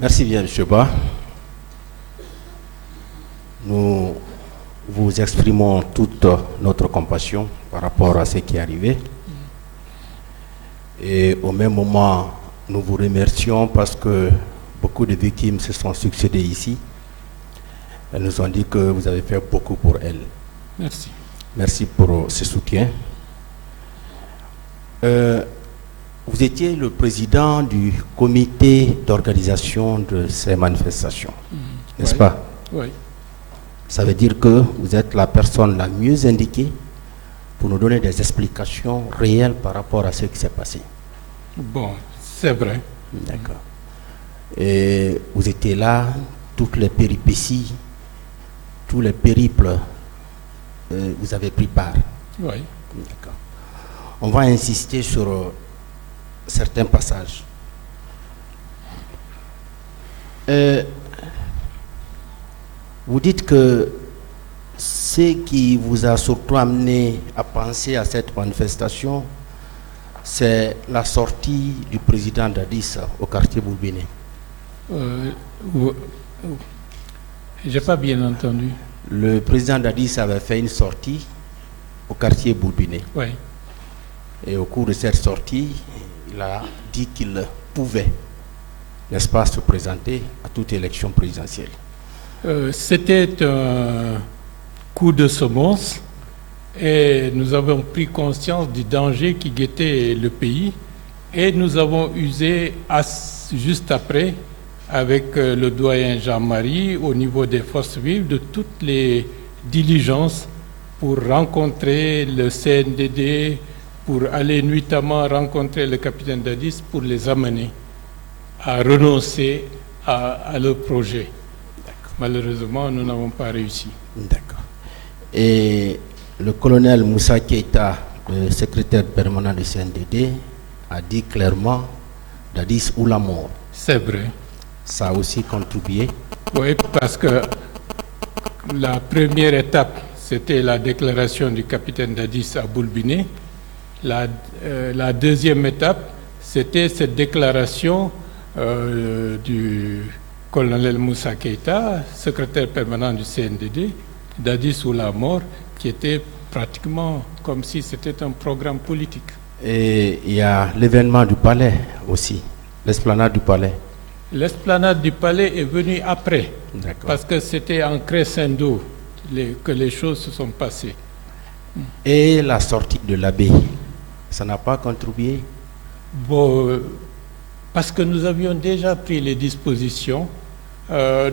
Merci bien, M. Ba. Nous vous exprimons toute notre compassion par rapport à ce qui est arrivé. Et au même moment, nous vous remercions parce que beaucoup de victimes se sont succédées ici. Elles nous ont dit que vous avez fait beaucoup pour elles. Merci. Merci pour ce soutien. Vous étiez le président du comité d'organisation de ces manifestations, n'est-ce pas? Oui. Ça veut dire que vous êtes la personne la mieux indiquée pour nous donner des explications réelles par rapport à ce qui s'est passé. Bon, c'est vrai. D'accord. Et vous étiez là, toutes les péripéties, tous les périples, vous avez pris part. Oui. D'accord. On va insister sur certains passages. Vous dites que ce qui vous a surtout amené à penser à cette manifestation, c'est la sortie du président Dadis au quartier Boulbiné. J'ai pas bien entendu. Le président Dadis avait fait une sortie au quartier Boulbiné. Oui. Et au cours de cette sortie, il a dit qu'il pouvait, n'est-ce pas, se présenter à toute élection présidentielle. C'était un coup de semonce et nous avons pris conscience du danger qui guettait le pays et nous avons usé juste après avec le doyen Jean-Marie au niveau des forces vives de toutes les diligences pour rencontrer le CNDD, pour aller nuitamment rencontrer le capitaine Dadis pour les amener à renoncer à leur projet. Malheureusement, nous n'avons pas réussi. D'accord. Et le colonel Moussa Keïta, le secrétaire permanent du CNDD, a dit clairement Dadis ou la mort. C'est vrai. Ça a aussi contribué. Oui, parce que la première étape, c'était la déclaration du capitaine Dadis à Boulbiné. La deuxième étape, c'était cette déclaration du colonel Moussa Keïta, secrétaire permanent du CNDD, Dadis ou la mort, qui était pratiquement comme si c'était un programme politique. Et il y a l'événement du palais aussi, l'esplanade du palais. L'esplanade du palais est venue après, parce que c'était en crescendo que les choses se sont passées. Et la sortie de l'abbé, ça n'a pas contribué? Bon, parce que nous avions déjà pris les dispositions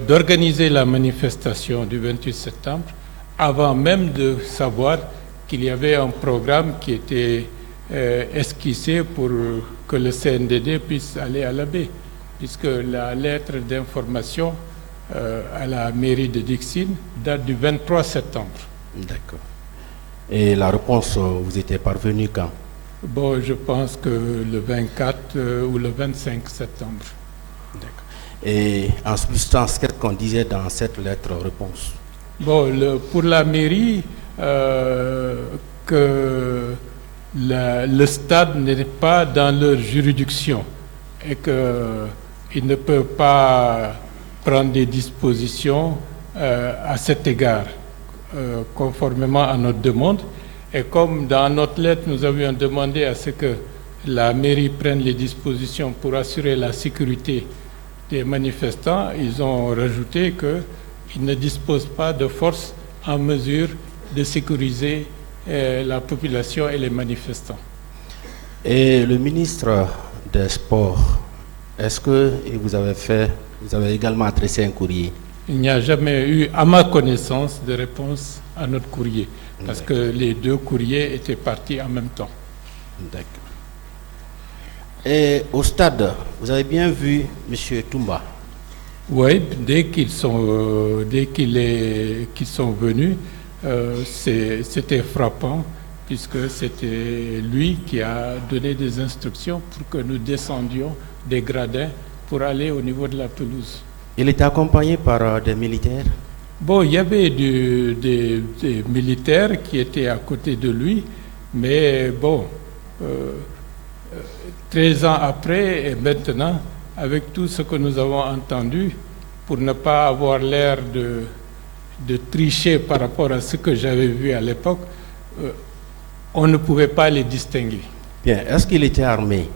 d'organiser la manifestation du 28 septembre avant même de savoir qu'il y avait un programme qui était esquissé pour que le CNDD puisse aller à l'abbé, puisque la lettre d'information à la mairie de Dixine date du 23 septembre. D'accord. Et la réponse, vous étiez parvenu quand? Bon, je pense que le 24 ou le 25 septembre. D'accord. Et en substance, qu'est-ce qu'on disait dans cette lettre-réponse? Bon, pour la mairie, que le stade n'est pas dans leur juridiction et qu'ils ne peuvent pas prendre des dispositions à cet égard, conformément à notre demande. Et comme dans notre lettre, nous avions demandé à ce que la mairie prenne les dispositions pour assurer la sécurité des manifestants, ils ont rajouté qu'ils ne disposent pas de force en mesure de sécuriser la population et les manifestants. Et le ministre des Sports, est-ce que vous avez également adressé un courrier? Il n'y a jamais eu, à ma connaissance, de réponse à notre courrier, parce que les deux courriers étaient partis en même temps. D'accord. Et au stade, vous avez bien vu M. Toumba? Oui, dès qu'ils sont venus, c'était frappant, puisque c'était lui qui a donné des instructions pour que nous descendions des gradins pour aller au niveau de la pelouse. Il était accompagné par des militaires? Bon, il y avait des militaires qui étaient à côté de lui, mais bon, 13 ans après et maintenant, avec tout ce que nous avons entendu, pour ne pas avoir l'air de tricher par rapport à ce que j'avais vu à l'époque, on ne pouvait pas les distinguer. Bien, est-ce qu'il était armé?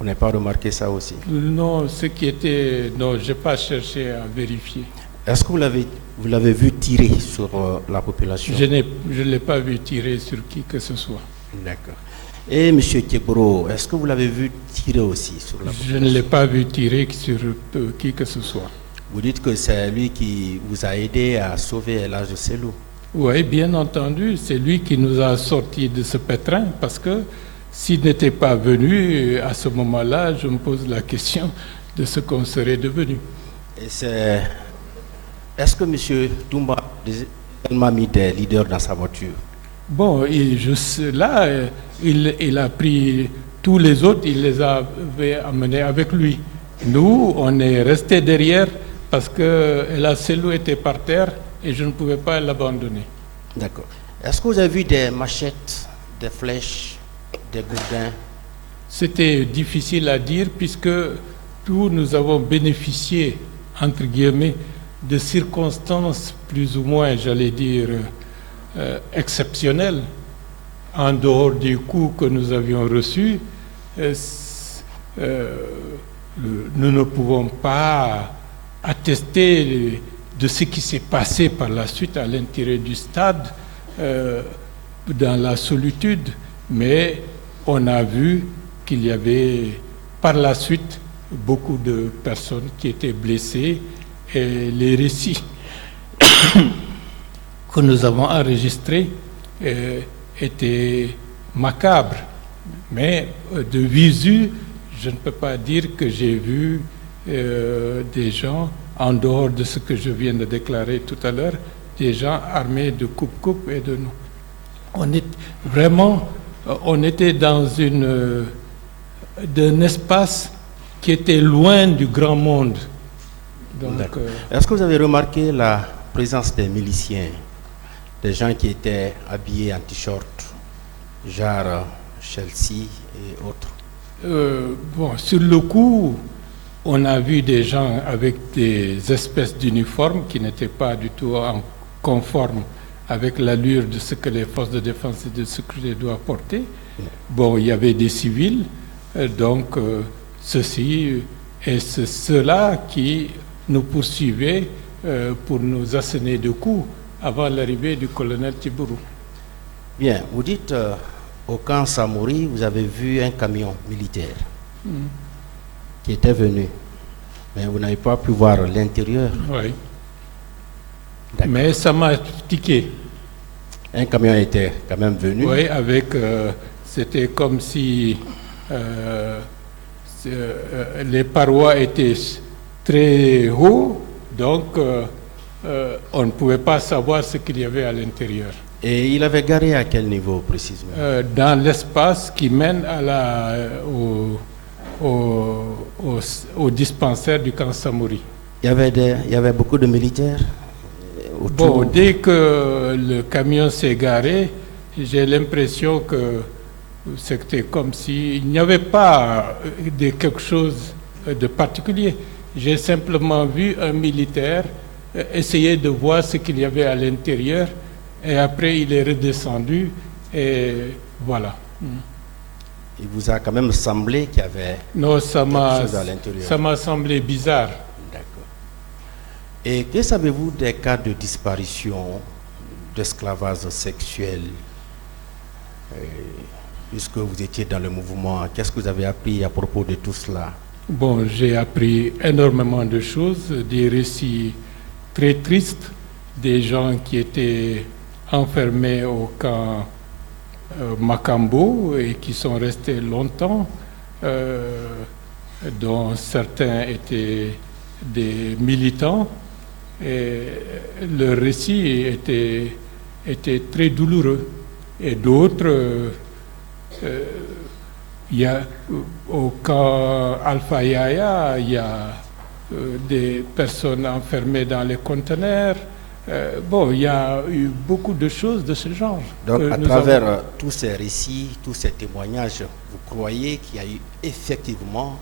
On n'a pas remarqué ça aussi. Non, ce qui était... Non, je n'ai pas cherché à vérifier. Est-ce que vous l'avez vu tirer sur la population? Je ne l'ai pas vu tirer sur qui que ce soit. D'accord. Et M. Kebro, est-ce que vous l'avez vu tirer aussi sur la population? Je ne l'ai pas vu tirer sur qui que ce soit. Vous dites que c'est lui qui vous a aidé à sauver El Hadj Cellou. Oui, bien entendu, c'est lui qui nous a sortis de ce pétrin, parce que s'il n'était pas venu à ce moment-là, je me pose la question de ce qu'on serait devenu. Est-ce que M. Toumba a également mis des leaders dans sa voiture? Bon, et là, il a pris tous les autres, il les avait amenés avec lui. Nous, on est restés derrière parce que la Cellou était par terre et je ne pouvais pas l'abandonner. D'accord. Est-ce que vous avez vu des machettes, des flèches, des gourdins? C'était difficile à dire puisque tous nous avons bénéficié, entre guillemets, de circonstances plus ou moins, j'allais dire, exceptionnelles. En dehors des coups que nous avions reçus, nous ne pouvons pas attester de ce qui s'est passé par la suite à l'intérieur du stade, dans la solitude, mais on a vu qu'il y avait par la suite beaucoup de personnes qui étaient blessées et les récits que nous avons enregistrés étaient macabres. Mais de visu, je ne peux pas dire que j'ai vu des gens, en dehors de ce que je viens de déclarer tout à l'heure, des gens armés de coupe-coupe et de nous. On était dans d'un espace qui était loin du grand monde. Donc, est-ce que vous avez remarqué la présence des miliciens, des gens qui étaient habillés en t-shirt, genre Chelsea et autres? Bon, sur le coup, on a vu des gens avec des espèces d'uniformes qui n'étaient pas du tout conformes avec l'allure de ce que les forces de défense et de sécurité doivent porter. Bon, il y avait des civils, donc ceci et ceux-là qui nous poursuivaient pour nous asséner de coups avant l'arrivée du colonel Tibourou. Bien, vous dites au camp Samori, vous avez vu un camion militaire qui était venu, mais vous n'avez pas pu voir l'intérieur. Oui. Mais ça m'a tiqué. Un camion était quand même venu. Oui, c'était comme si les parois étaient très hauts, donc on ne pouvait pas savoir ce qu'il y avait à l'intérieur. Et il avait garé à quel niveau précisément? Dans l'espace qui mène au dispensaire du camp Samori. Il y avait beaucoup de militaires autour. Bon, dès que le camion s'est garé, j'ai l'impression que c'était comme s'il n'y avait pas quelque chose de particulier. J'ai simplement vu un militaire essayer de voir ce qu'il y avait à l'intérieur et après il est redescendu et voilà. Il vous a quand même semblé qu'il y avait quelque chose à l'intérieur? Ça m'a semblé bizarre. D'accord. Et que savez-vous des cas de disparition, d'esclavage sexuel, puisque vous étiez dans le mouvement? Qu'est-ce que vous avez appris à propos de tout cela? Bon, j'ai appris énormément de choses, des récits très tristes, des gens qui étaient enfermés au camp Makambo et qui sont restés longtemps, dont certains étaient des militants. Et le récit était très douloureux. Et d'autres, il y a au camp Alpha Yaya, il y a des personnes enfermées dans les conteneurs. Bon, il y a eu beaucoup de choses de ce genre. Donc, à travers tous ces récits, tous ces témoignages, vous croyez qu'il y a eu effectivement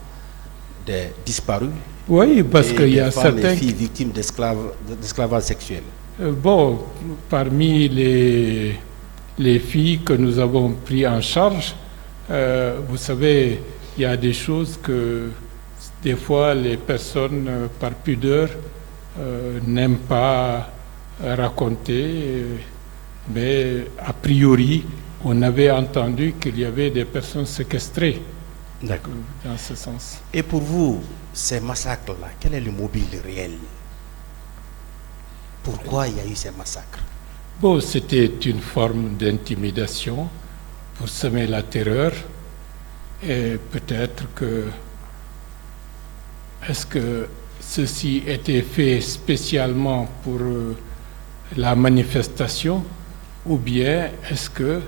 des disparus. Oui, parce qu'il y a femmes certains... et filles victimes d'esclavage sexuel. Bon, parmi les filles que nous avons pris en charge, vous savez, il y a des choses que des fois les personnes, par pudeur, n'aiment pas raconter, mais a priori, on avait entendu qu'il y avait des personnes séquestrées. D'accord. Dans ce sens. Et pour vous, ces massacres-là, quel est le mobile réel? Pourquoi il y a eu ces massacres? Bon, c'était une forme d'intimidation pour semer la terreur. Et peut-être que... Est-ce que ceci était fait spécialement pour la manifestation, ou bien est-ce que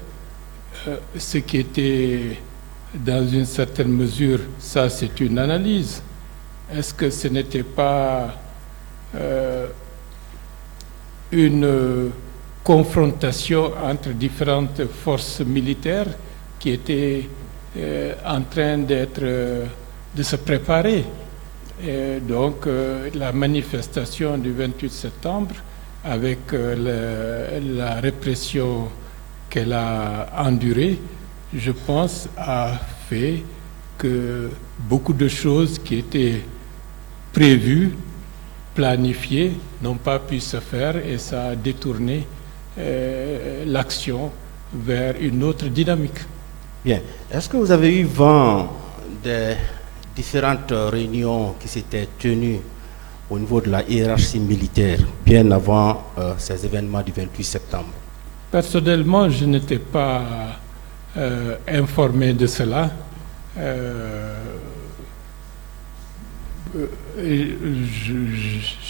ce qui était dans une certaine mesure, ça c'est une analyse, est-ce que ce n'était pas une confrontation entre différentes forces militaires qui étaient en train de se préparer? Et donc la manifestation du 28 septembre, avec la répression qu'elle a endurée, je pense, a fait que beaucoup de choses qui étaient prévues, planifiées, n'ont pas pu se faire, et ça a détourné l'action vers une autre dynamique. Bien. Est-ce que vous avez eu vent des différentes réunions qui s'étaient tenues au niveau de la hiérarchie militaire bien avant ces événements du 28 septembre? Personnellement, je n'étais pas informé de cela.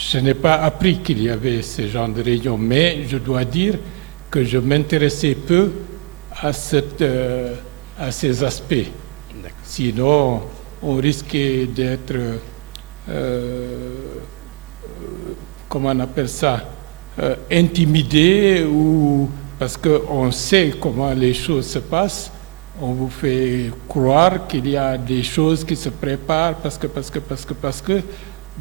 Je n'ai pas appris qu'il y avait ce genre de réunion, mais je dois dire que je m'intéressais peu à ces aspects. Sinon, on risquait d'être, comment on appelle ça, intimidé, ou parce qu'on sait comment les choses se passent. On vous fait croire qu'il y a des choses qui se préparent parce que,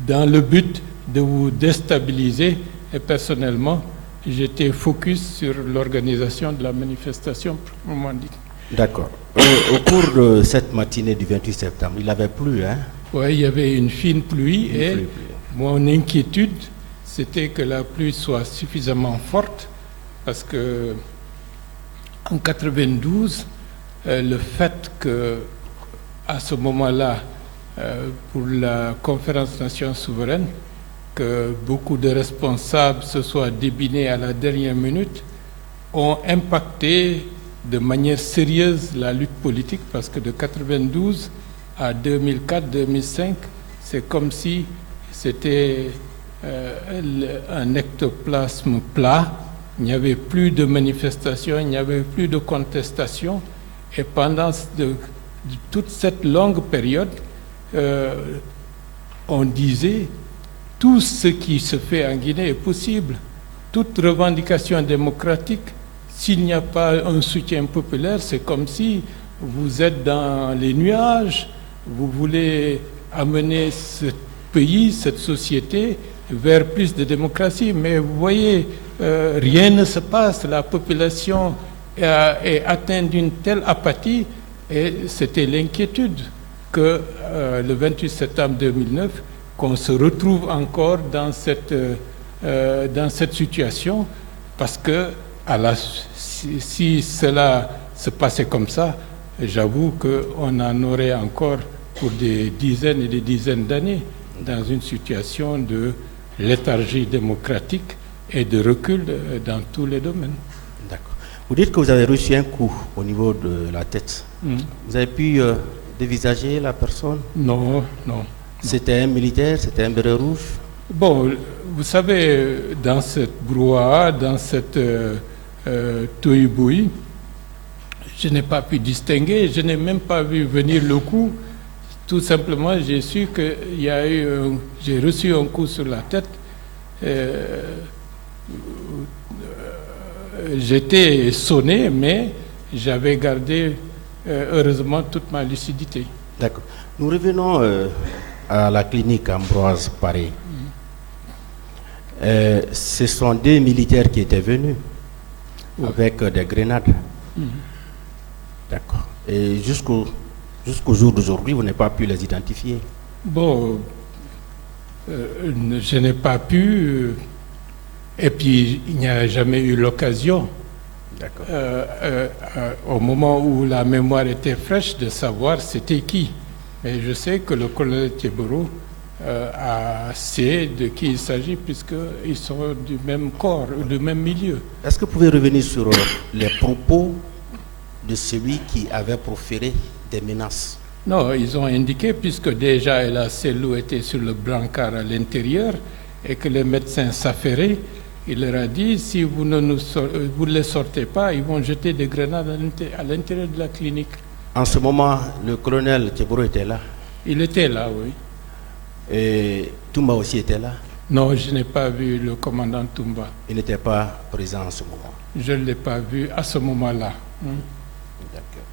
dans le but de vous déstabiliser. Et personnellement, j'étais focus sur l'organisation de la manifestation proprement dit. D'accord. Au cours de cette matinée du 28 septembre, il avait plu, hein? Oui, il y avait une fine pluie, mon inquiétude, c'était que la pluie soit suffisamment forte, parce que en 92, le fait que, à ce moment-là, pour la conférence Nations souveraines, que beaucoup de responsables se soient débinés à la dernière minute, ont impacté de manière sérieuse la lutte politique, parce que de 92 à 2004-2005, c'est comme si c'était un ectoplasme plat. Il n'y avait plus de manifestations, il n'y avait plus de contestations. Et pendant toute cette longue période, on disait tout ce qui se fait en Guinée est possible. Toute revendication démocratique, s'il n'y a pas un soutien populaire, c'est comme si vous êtes dans les nuages, vous voulez amener ce pays, cette société, vers plus de démocratie. Mais vous voyez, rien ne se passe, la population est atteinte d'une telle apathie, et c'était l'inquiétude que le 28 septembre 2009, qu'on se retrouve encore dans cette situation, parce que si cela se passait comme ça, j'avoue qu'on en aurait encore pour des dizaines et des dizaines d'années dans une situation de léthargie démocratique et de recul dans tous les domaines. D'accord. Vous dites que vous avez reçu un coup au niveau de la tête. Vous avez pu dévisager la personne? Non, non. C'était un militaire, c'était un béret rouge? Bon, vous savez, dans cette brouhaha, dans cette tohu-bohu, je n'ai pas pu distinguer, je n'ai même pas vu venir le coup. Tout simplement, j'ai su que j'ai reçu un coup sur la tête. J'étais sonné, mais j'avais gardé heureusement toute ma lucidité. D'accord. Nous revenons à la clinique Ambroise Paré, ce sont des militaires qui étaient venus avec des grenades. D'accord. Et jusqu'au jour d'aujourd'hui, vous n'avez pas pu les identifier. Bon, je n'ai pas pu, et puis il n'y a jamais eu l'occasion, au moment où la mémoire était fraîche, de savoir c'était qui. Mais je sais que le colonel Thieboro sait de qui il s'agit, puisqu'ils sont du même corps, du même milieu. Est-ce que vous pouvez revenir sur les propos de celui qui avait proféré des menaces? Non, ils ont indiqué, puisque déjà la cellule était sur le brancard à l'intérieur et que les médecins s'affairaient, il leur a dit, si vous ne les sortez pas, ils vont jeter des grenades à l'intérieur de la clinique. En ce moment, le colonel Thieboro était là? Il était là, oui. Et Toumba aussi était là? Non, je n'ai pas vu le commandant Toumba. Il n'était pas présent en ce moment? Je ne l'ai pas vu à ce moment-là. D'accord.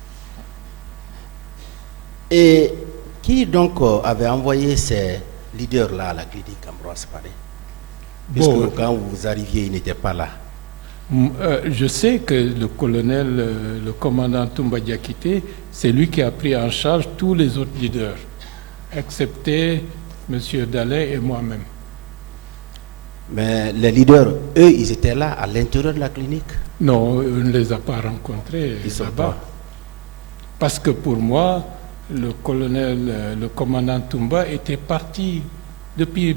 Et qui donc avait envoyé ces leaders-là à la clinique Ambroise Paré? Puisque Bon, quand vous arriviez, il n'était pas là. Je sais que le colonel, le commandant Toumba Diakité, c'est lui qui a pris en charge tous les autres leaders, excepté M. Dallet et moi-même. Mais les leaders, eux, ils étaient là, à l'intérieur de la clinique? Non, on ne les a pas rencontrés là-bas. Parce que pour moi, le colonel, le commandant Toumba était parti depuis...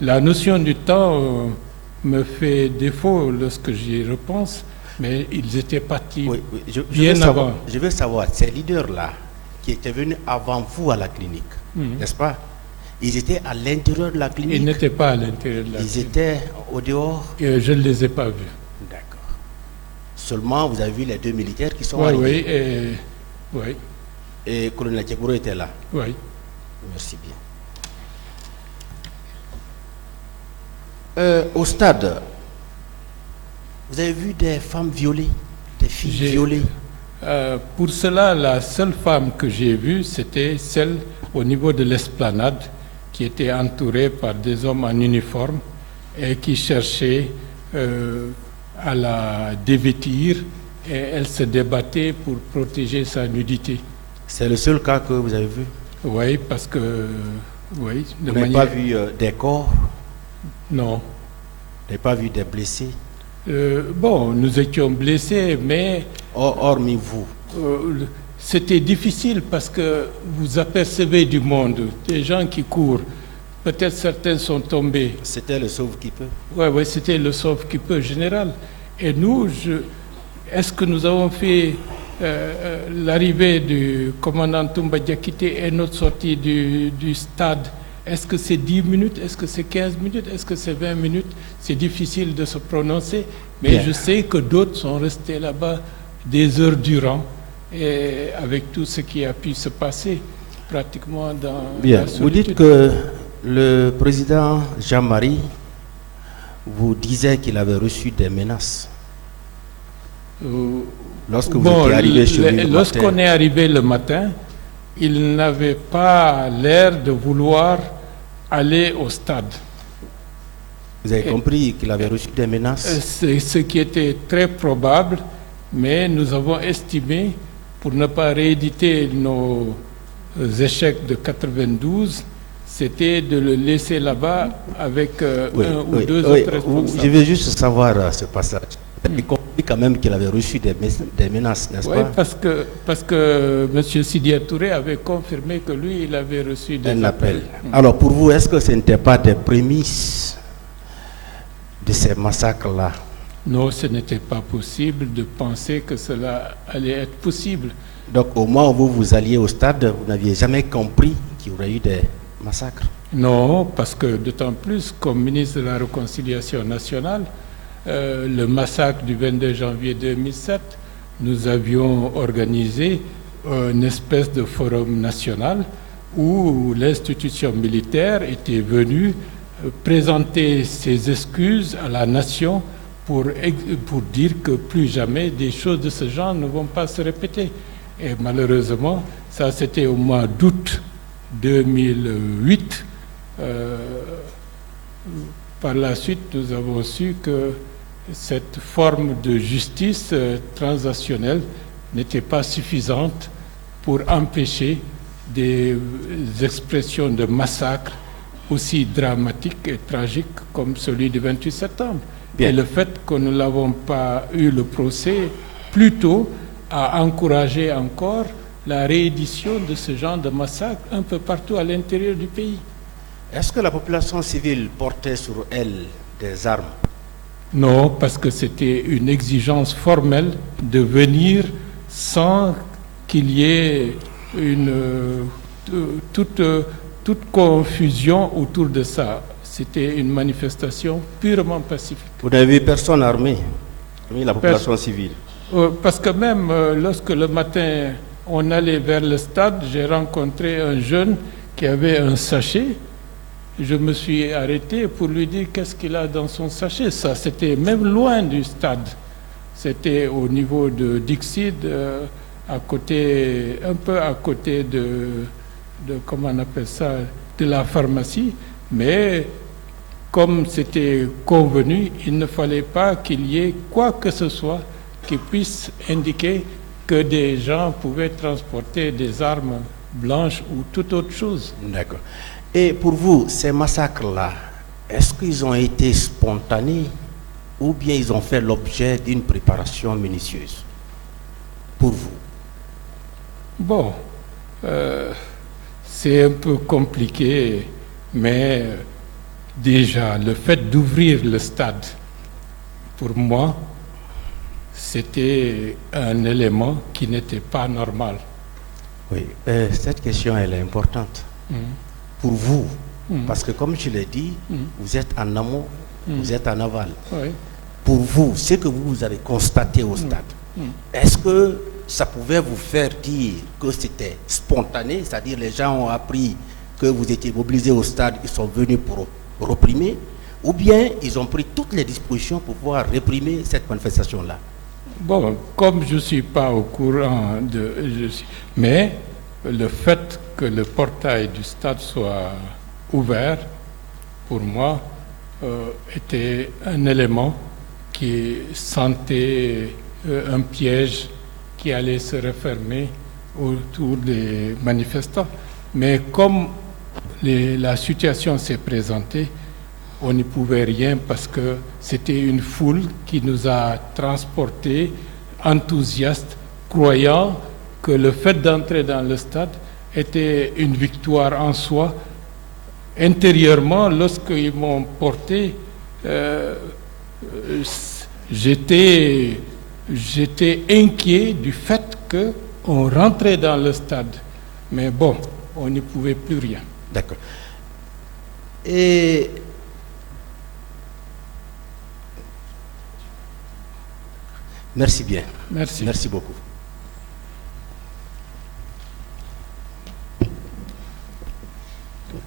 la notion du temps me fait défaut lorsque j'y repense, mais ils étaient partis bien avant. Je veux savoir, ces leaders-là, qui étaient venus avant vous à la clinique, n'est-ce pas? Ils étaient à l'intérieur de la clinique? Ils n'étaient pas à l'intérieur de la clinique. Ils étaient au dehors? Je ne les ai pas vus. D'accord. Seulement, vous avez vu les deux militaires qui sont arrivés? Oui. Et le colonel Thieboro était là? Oui. Merci bien. Au stade, vous avez vu des femmes violées, des filles violées? Pour cela, la seule femme que j'ai vue, c'était celle au niveau de l'esplanade, qui était entourée par des hommes en uniforme et qui cherchaient à la dévêtir, et elle se débattait pour protéger sa nudité. C'est le seul cas que vous avez vu? Oui, parce que... Oui, vous n'avez pas vu des corps? Non. Vous n'avez pas vu des blessés? Bon, nous étions blessés, mais... Hormis vous? C'était difficile parce que vous apercevez du monde, des gens qui courent. Peut-être certains sont tombés. C'était le sauve-qui-peut? Oui, c'était le sauve-qui-peut général. Et nous, est-ce que nous avons fait l'arrivée du commandant Toumba Diakité et notre sortie du stade? Est-ce que c'est 10 minutes? Est-ce que c'est 15 minutes? Est-ce que c'est 20 minutes? C'est difficile de se prononcer, mais bien. Je sais que d'autres sont restés là-bas des heures durant, et avec tout ce qui a pu se passer pratiquement dans la solitude. Vous dites que le président Jean-Marie vous disait qu'il avait reçu des menaces lorsque vous étiez arrivé chez lui. Lorsqu'on est arrivé le matin, il n'avait pas l'air de vouloir aller au stade. Vous avez compris qu'il avait reçu des menaces? C'est ce qui était très probable, mais nous avons estimé, pour ne pas rééditer nos échecs de 92, c'était de le laisser là-bas avec un ou deux autres responsables. Je veux juste savoir ce passage. Vous avez compris quand même qu'il avait reçu des menaces, n'est-ce pas? Oui, parce que M. Sidia Touré avait confirmé que lui, il avait reçu des appels. Alors pour vous, est-ce que ce n'était pas des prémices de ces massacres-là? Non, ce n'était pas possible de penser que cela allait être possible. Donc au moment où vous alliez au stade, vous n'aviez jamais compris qu'il y aurait eu des massacres? Non, parce que d'autant plus, comme ministre de la Réconciliation nationale, le massacre du 22 janvier 2007, nous avions organisé une espèce de forum national où l'institution militaire était venue présenter ses excuses à la nation pour dire que plus jamais des choses de ce genre ne vont pas se répéter. Et malheureusement, ça c'était au mois d'août 2008. Par la suite, nous avons su que cette forme de justice transactionnelle n'était pas suffisante pour empêcher des expressions de massacre aussi dramatiques et tragiques comme celui du 28 septembre. Bien. Et le fait que nous n'avons pas eu le procès plus tôt a encouragé encore la réédition de ce genre de massacre un peu partout à l'intérieur du pays. Est-ce que la population civile portait sur elle des armes? Non, parce que c'était une exigence formelle de venir sans qu'il y ait toute confusion autour de ça. C'était une manifestation purement pacifique. Vous n'avez vu personne armée, parmi la population civile? Parce que même lorsque le matin on allait vers le stade, j'ai rencontré un jeune qui avait un sachet. Je me suis arrêté pour lui dire qu'est-ce qu'il a dans son sachet. Ça, c'était même loin du stade. C'était au niveau de Dixit, à côté, un peu à côté de comment on appelle ça, de la pharmacie. Mais comme c'était convenu, il ne fallait pas qu'il y ait quoi que ce soit qui puisse indiquer que des gens pouvaient transporter des armes blanches ou toute autre chose. D'accord. Et pour vous, ces massacres-là, est-ce qu'ils ont été spontanés ou bien ils ont fait l'objet d'une préparation minutieuse pour vous? Bon, c'est un peu compliqué, mais déjà, le fait d'ouvrir le stade, pour moi, c'était un élément qui n'était pas normal. Oui, cette question, elle est importante. Pour vous, parce que comme je l'ai dit, vous êtes en amont, vous êtes en aval. Oui. Pour vous, ce que vous avez constaté au stade, est-ce que ça pouvait vous faire dire que c'était spontané, c'est-à-dire les gens ont appris que vous étiez mobilisés au stade, ils sont venus pour réprimer, ou bien ils ont pris toutes les dispositions pour pouvoir réprimer cette manifestation-là? Bon, comme je ne suis pas au courant mais le fait que le portail du stade soit ouvert, pour moi, était un élément qui sentait un piège qui allait se refermer autour des manifestants. Mais comme la situation s'est présentée, on n'y pouvait rien parce que c'était une foule qui nous a transportés, enthousiastes, croyant que le fait d'entrer dans le stade était une victoire en soi. Intérieurement, lorsqu'ils m'ont porté, j'étais inquiet du fait qu'on rentrait dans le stade. Mais bon, on n'y pouvait plus rien. D'accord. Et merci bien. Merci. Merci beaucoup.